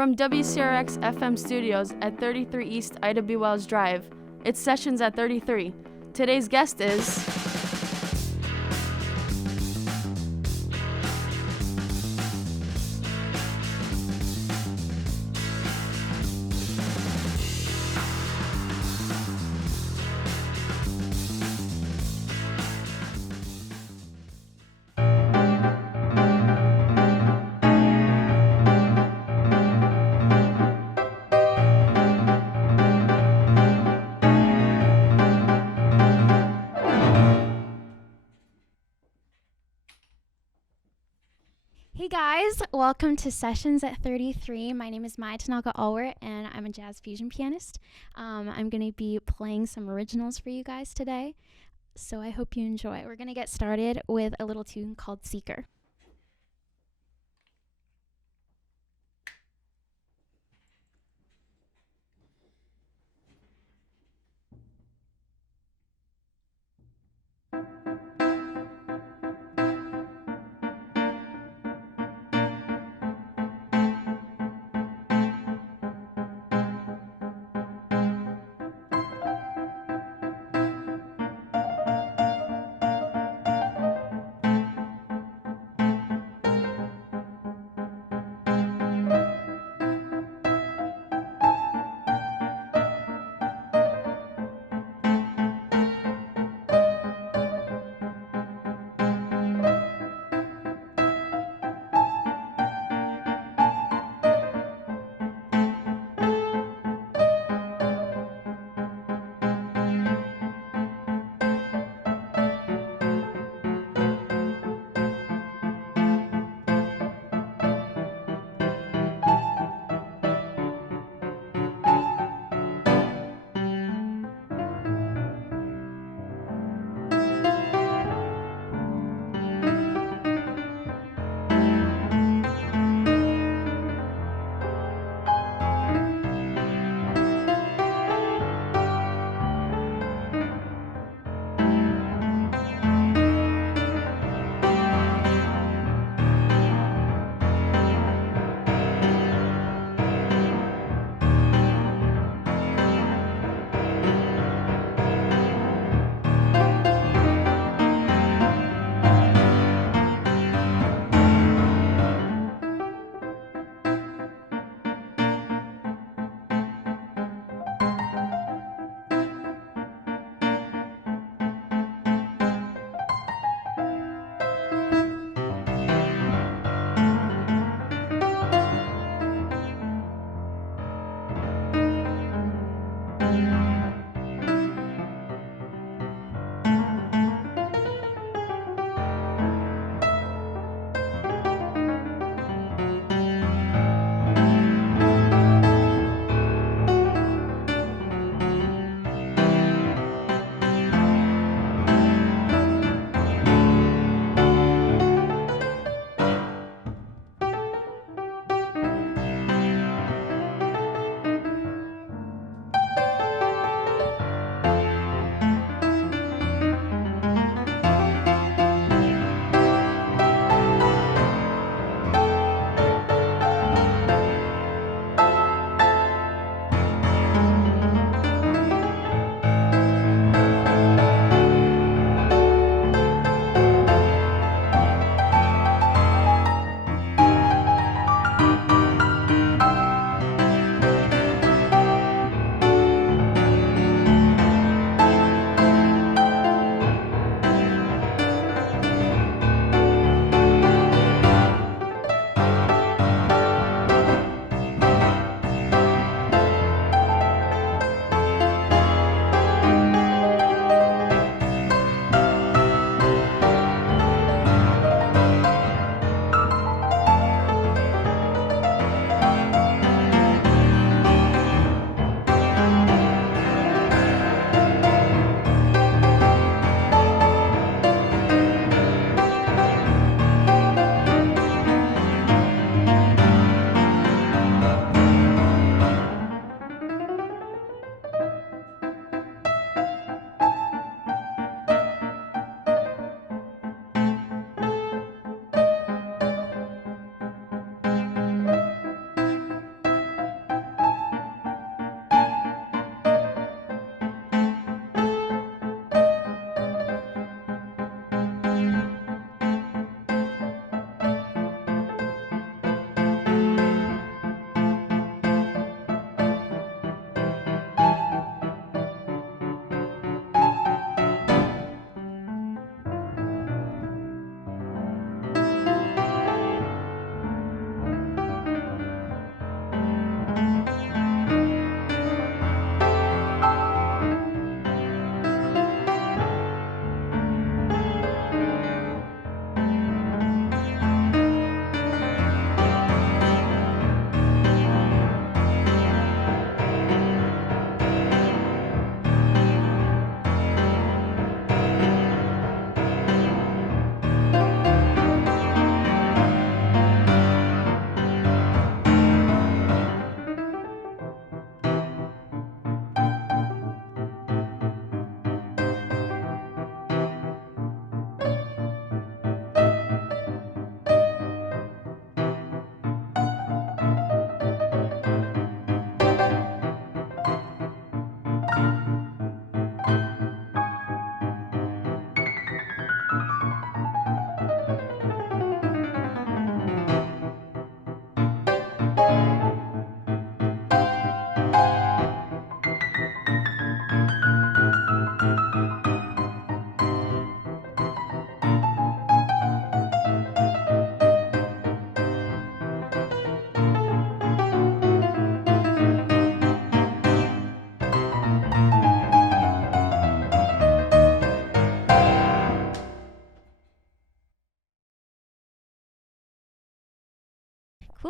From WCRX FM studios at 33 East Ida B. Wells Drive, it's Sessions at 33. Today's guest is... Hey guys, welcome to Sessions at 33. My name is Tanaka Allwardt, and I'm a jazz fusion pianist. I'm going to be playing some originals for you guys today, so I hope you enjoy. We're going to get started with a little tune called Seeker.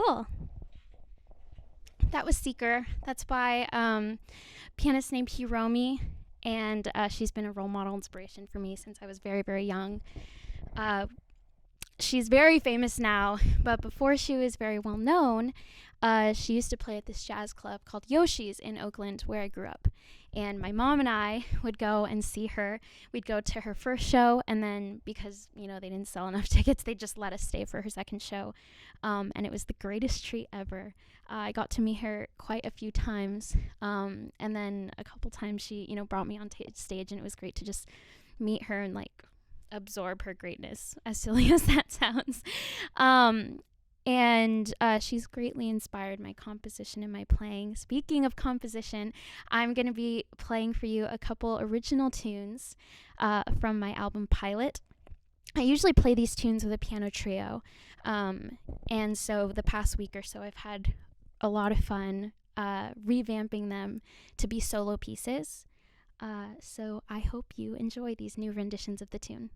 Cool. That was Seeker. That's by pianist named Hiromi, and she's been a role model inspiration for me since I was very, very young. She's very famous now, but before she was very well known, she used to play at this jazz club called Yoshi's in Oakland, where I grew up. And my mom and I would go and see her. We'd go to her first show, and then because, they didn't sell enough tickets, they just let us stay for her second show. And it was the greatest treat ever. I got to meet her quite a few times. And then a couple times she, brought me on stage, and it was great to just meet her and, absorb her greatness, as silly as that sounds. And she's greatly inspired my composition and my playing. Speaking of composition, I'm going to be playing for you a couple original tunes from my album Pilot. I usually play these tunes with a piano trio, and so the past week or so I've had a lot of fun revamping them to be solo pieces. So I hope you enjoy these new renditions of the tune.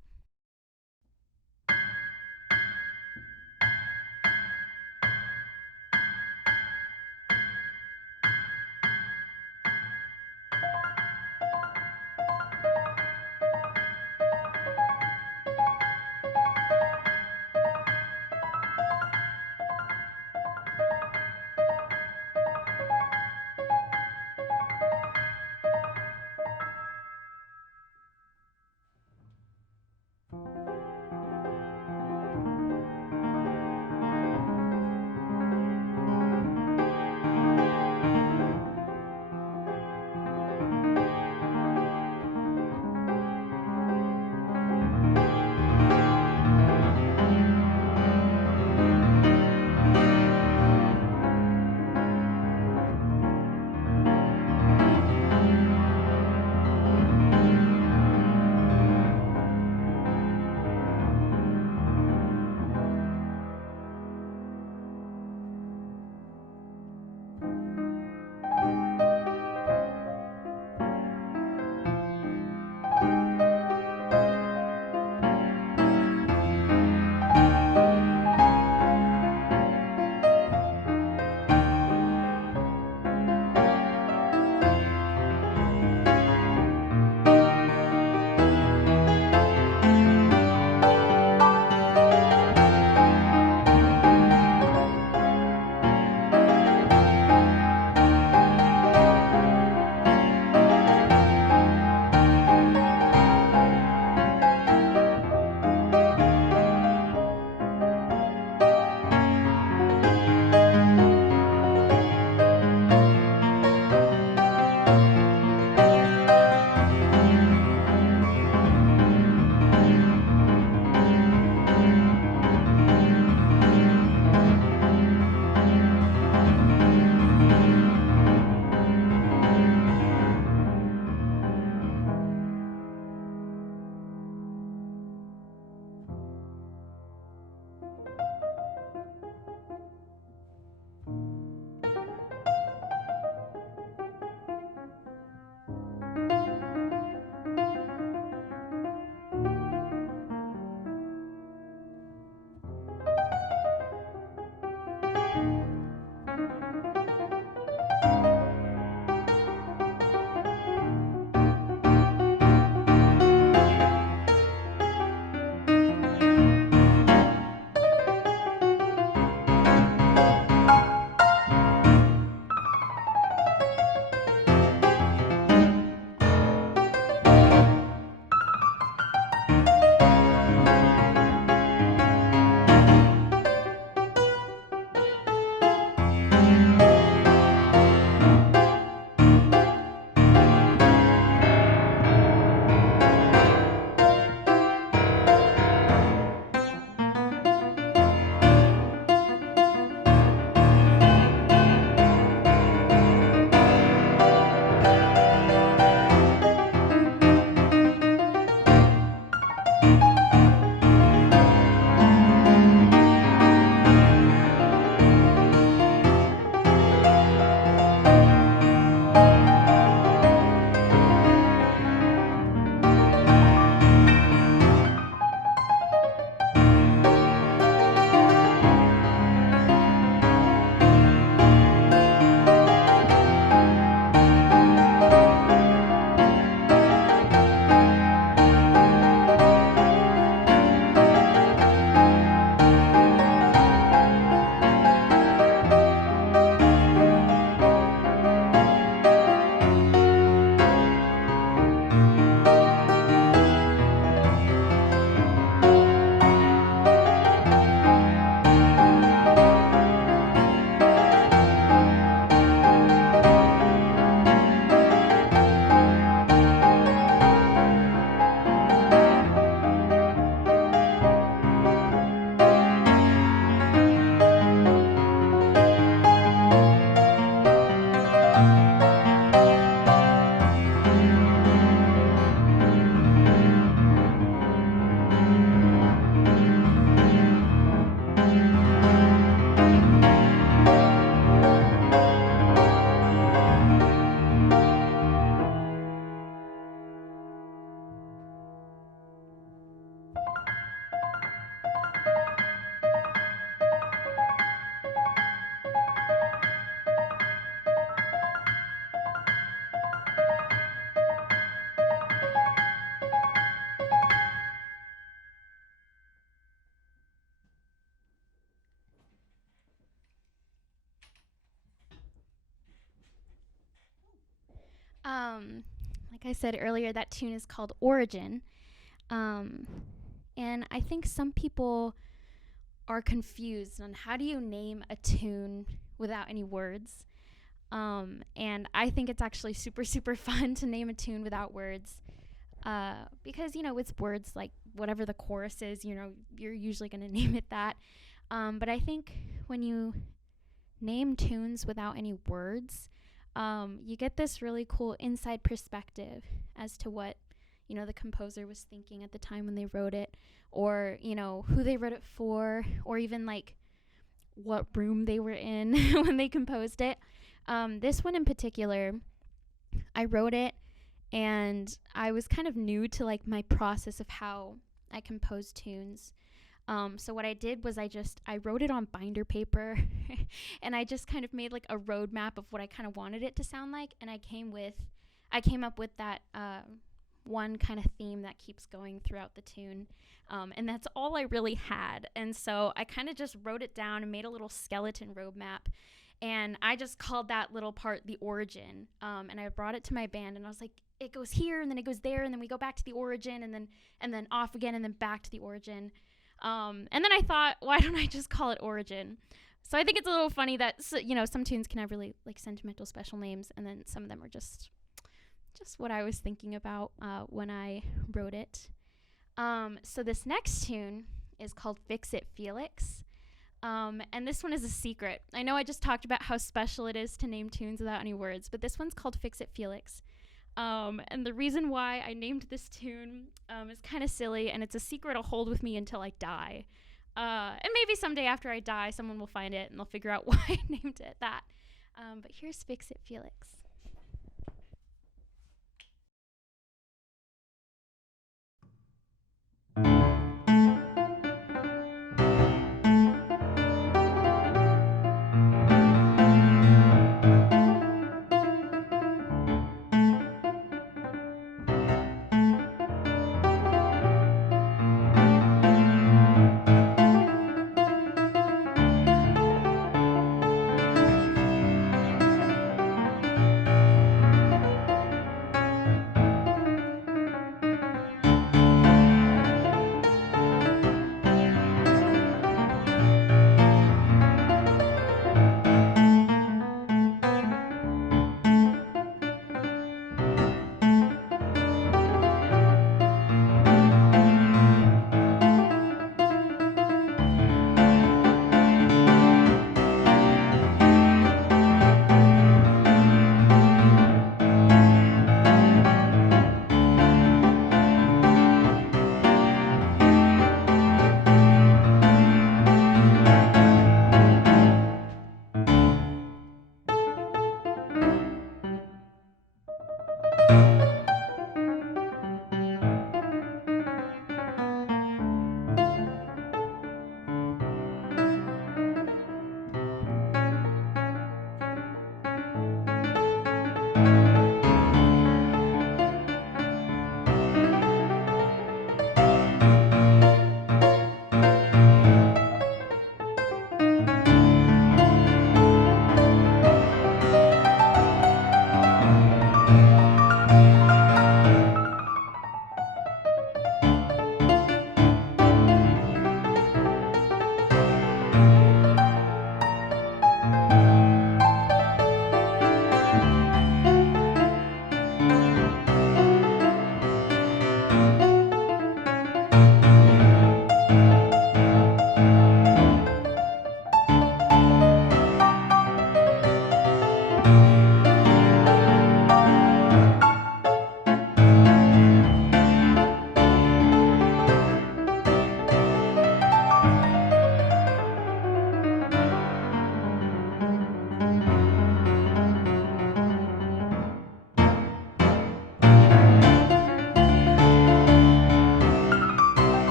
Like I said earlier, that tune is called Origin. And I think some people are confused on how do you name a tune without any words. And I think it's actually super, super fun to name a tune without words. Because, with words, like whatever the chorus is, you're usually going to name it that. But I think when you name tunes without any words, you get this really cool inside perspective as to what, the composer was thinking at the time when they wrote it, or, who they wrote it for, or even like what room they were in when they composed it. This one in particular, I wrote it and I was kind of new to like my process of how I compose tunes. So what I did was I wrote it on binder paper and I just kind of made like a roadmap of what I kind of wanted it to sound like. And I came up with that, one kind of theme that keeps going throughout the tune. And that's all I really had. And so I kind of just wrote it down and made a little skeleton roadmap. And I just called that little part the origin. And I brought it to my band and I was like, it goes here and then it goes there and then we go back to the origin and then off again and then back to the origin. And then I thought, why don't I just call it Origin? So I think it's a little funny that, some tunes can have really like sentimental special names, and then some of them are just what I was thinking about when I wrote it. So this next tune is called It Felix. And this one is a secret. I know I just talked about how special it is to name tunes without any words, but this one's called It Felix. And the reason why I named this tune is kind of silly, and it's a secret I'll hold with me until I die. And maybe someday after I die, someone will find it and they'll figure out why I named it that. But here's It Felix.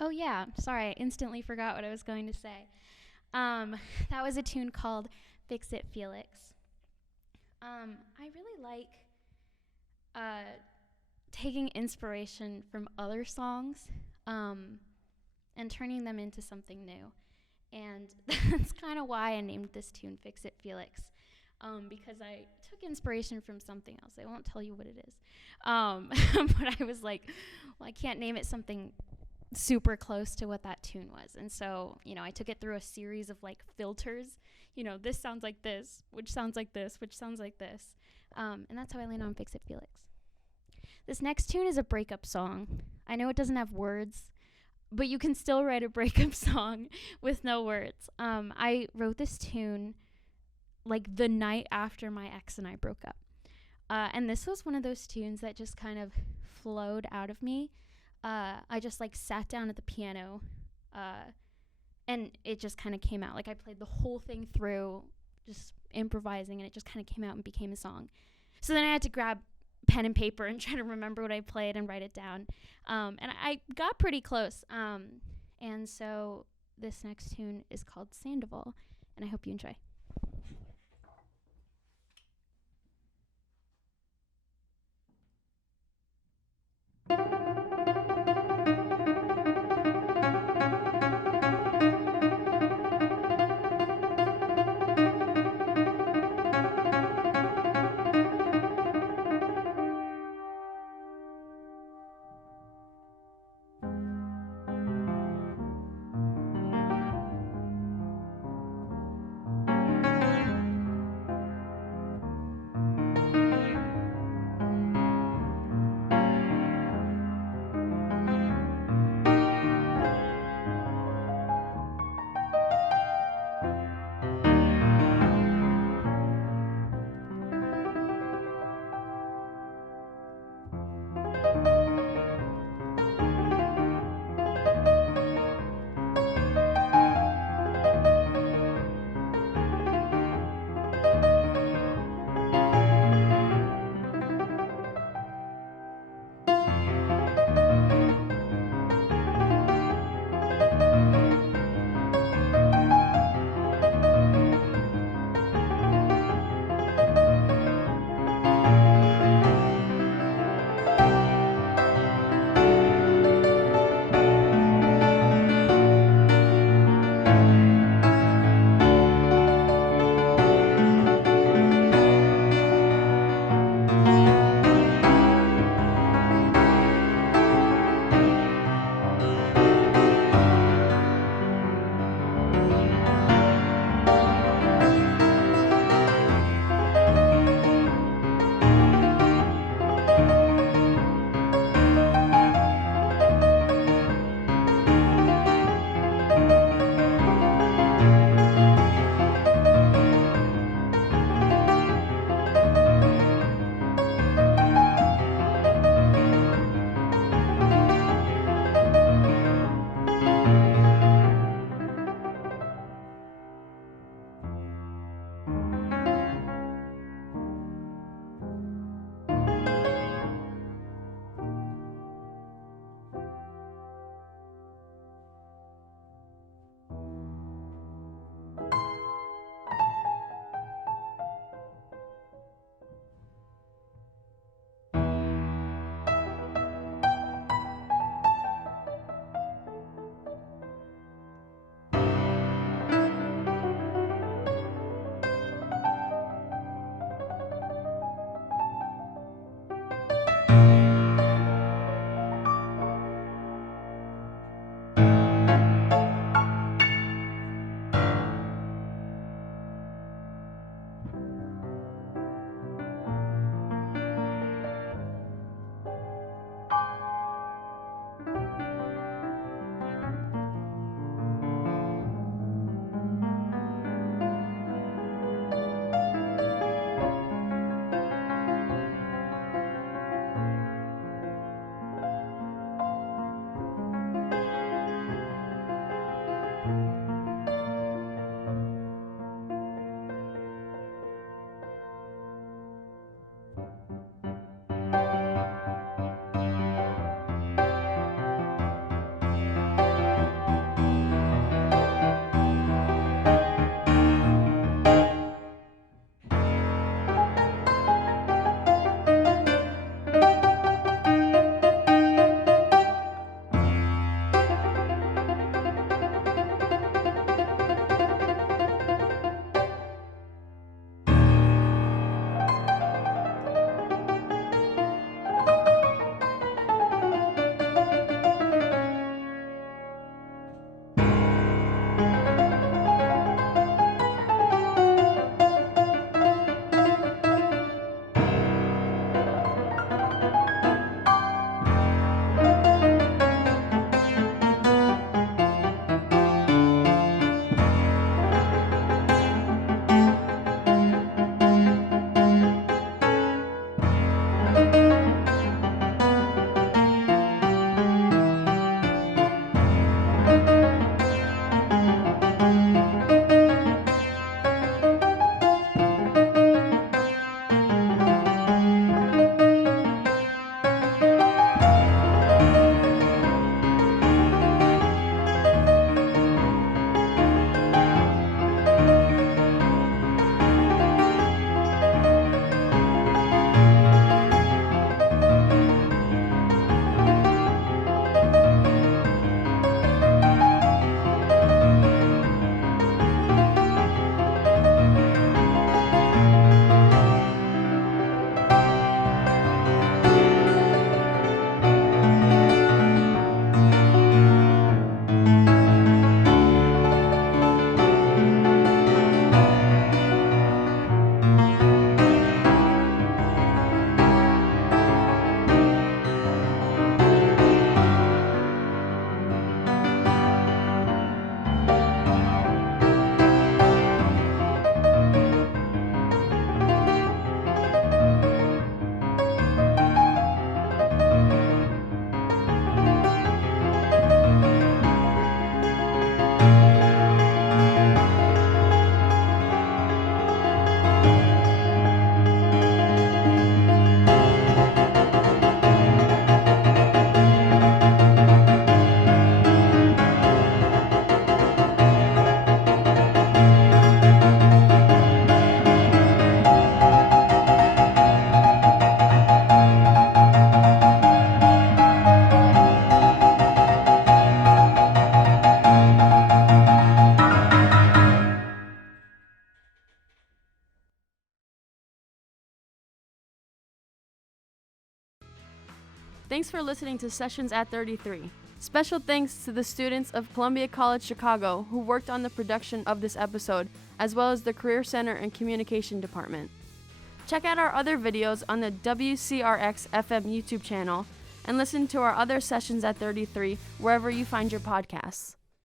Oh yeah, sorry, I instantly forgot what I was going to say. That was a tune called Fix It Felix. I really like taking inspiration from other songs and turning them into something new. And that's kind of why I named this tune Fix It Felix, because I took inspiration from something else. I won't tell you what it is. But I was like, well, I can't name it something super close to what that tune was. And so, I took it through a series of like filters. This sounds like this, which sounds like this, which sounds like this. And that's how I landed on Fix It Felix. This next tune is a breakup song. I know it doesn't have words, but you can still write a breakup song with no words. I wrote this tune like the night after my ex and I broke up. And this was one of those tunes that just kind of flowed out of me. I just like sat down at the piano and it just kind of came out. Like I played the whole thing through, just improvising, and it just kind of came out and became a song. So then I had to grab pen and paper and try to remember what I played and write it down. And I got pretty close. And so this next tune is called Sandoval, and I hope you enjoy. Thanks for listening to Sessions at 33. Special thanks to the students of Columbia College Chicago who worked on the production of this episode, as well as the Career Center and Communication Department. Check out our other videos on the WCRX FM YouTube channel and listen to our other Sessions at 33 wherever you find your podcasts.